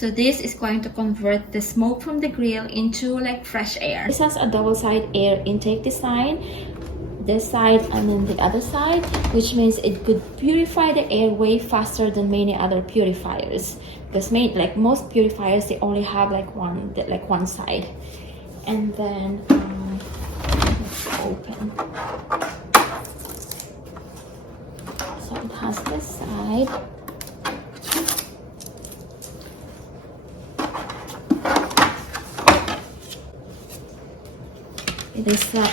So this is going to convert the smoke from the grill into like fresh air. This has a double-side air intake design, this side and then the other side, which means it could purify the air way faster than many other purifiers. Because like most purifiers, they only have like one side. And then let's open. So it has this side.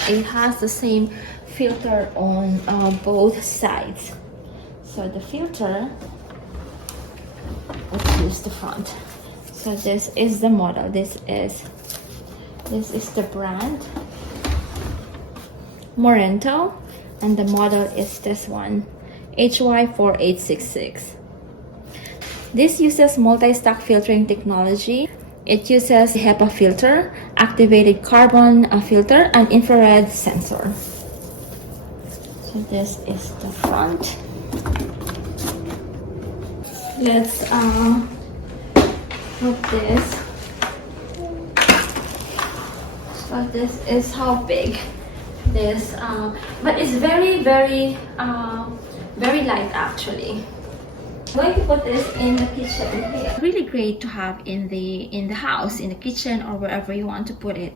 It has the same filter on both sides. So the filter, let's use the front. So this is the model. This is the brand Morento, and the model is this one, HY4866. This uses multi-stack filtering technology. It uses HEPA filter, activated carbon filter, and infrared sensor. So this is the front. Let's put this. So this is how big this, but it's very light actually. I'm going to put this in the kitchen here. Really great to have in the house, in the kitchen, or wherever you want to put it.